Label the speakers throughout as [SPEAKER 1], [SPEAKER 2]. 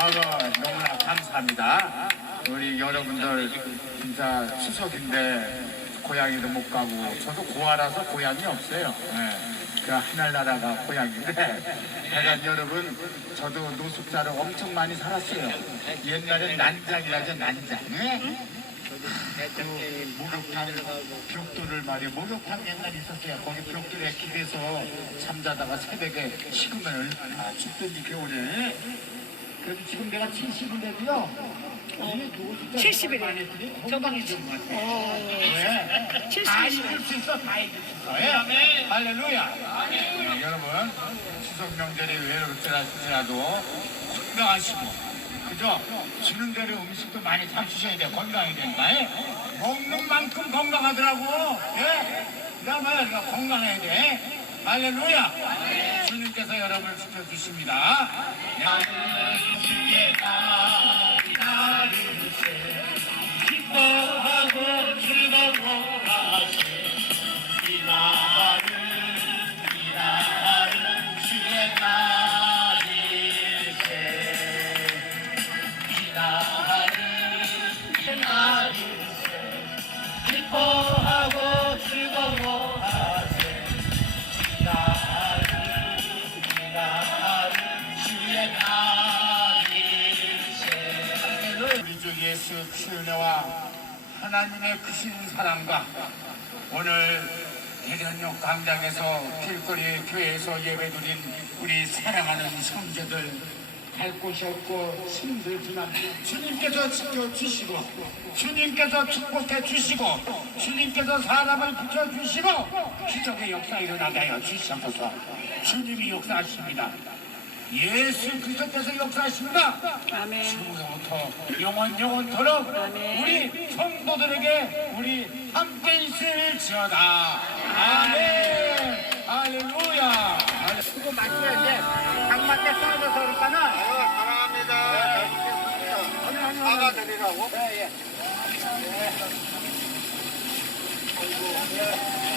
[SPEAKER 1] 아가 너무나 감사합니다. 우리 여러분들 진짜 추석인데 고향에도 못 가고 저도 고아라서 고향이 없어요. 예. 그 하늘나라가 고향인데 대단 여러분 저도 노숙자로 엄청 많이 살았어요. 옛날엔 난장이라죠 난장. 예? 그 목욕탕 벽돌을 말이야 목욕탕 옛날에 있었어요 거기 벽돌에 길에서 잠자다가 새벽에 식으면 아 죽든지 겨울에 그래도 지금 내가 70인데도요
[SPEAKER 2] 70이래. 저방에
[SPEAKER 1] 왜? 다 잊을 수 있어 다 잊을 수 있어 예? 할렐루야 네, 여러분 추석 명절이 외롭더라도 건강하시고 그죠? 주는 대로 음식도 많이 잡수셔야 돼. 건강해야 된다. 예? 먹는 만큼 건강하더라고. 예? 그다음에 우리가 건강해야 돼. 할렐루야. 주님께서 여러분을 지켜주십니다. 나 Yeah. 주 예수 그리스도와 하나님의 크신 사랑과 오늘 대전역 광장에서 길거리 교회에서 예배드린 우리 사랑하는 성제들 갈 곳이 없고 힘들지만 주님께서 지켜주시고 주님께서 축복해 주시고 주님께서 사람을 붙여주시고 기적의 역사 일어나게 하여 주시옵소서. 주님이 역사하십니다. 예수 그리스도께서 역사하십니다.
[SPEAKER 2] 아멘.
[SPEAKER 1] 지금부터 영원 영원토록. 우리 성도들에게 우리 함께 있을 지어다 아멘 할렐루야
[SPEAKER 3] 그거 맞춰야 돼. 장맞게 떨어져서 그러니까는. 사랑합니다. 사과 드리라고? 예, 예.
[SPEAKER 2] 춤추는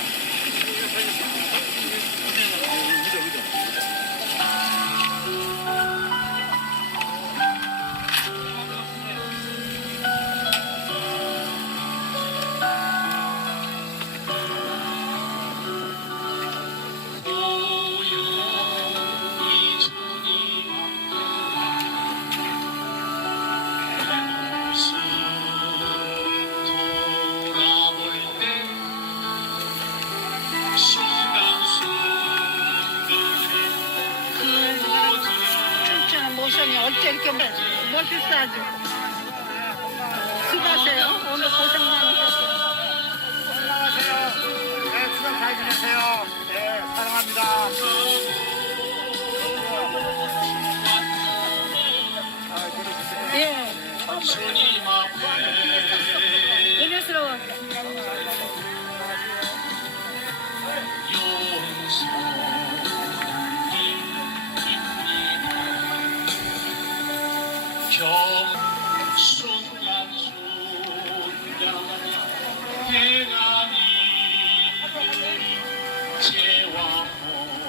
[SPEAKER 2] 이 이렇게 멋있어 아주. 수고하세요. 오늘 고생 많으셨어요.
[SPEAKER 3] 건강하세요. 네, 추석 잘 지내세요. 네, 사랑합니다.
[SPEAKER 2] 예. 은혜스러워.
[SPEAKER 1] 순간순간 해가 이제와 봄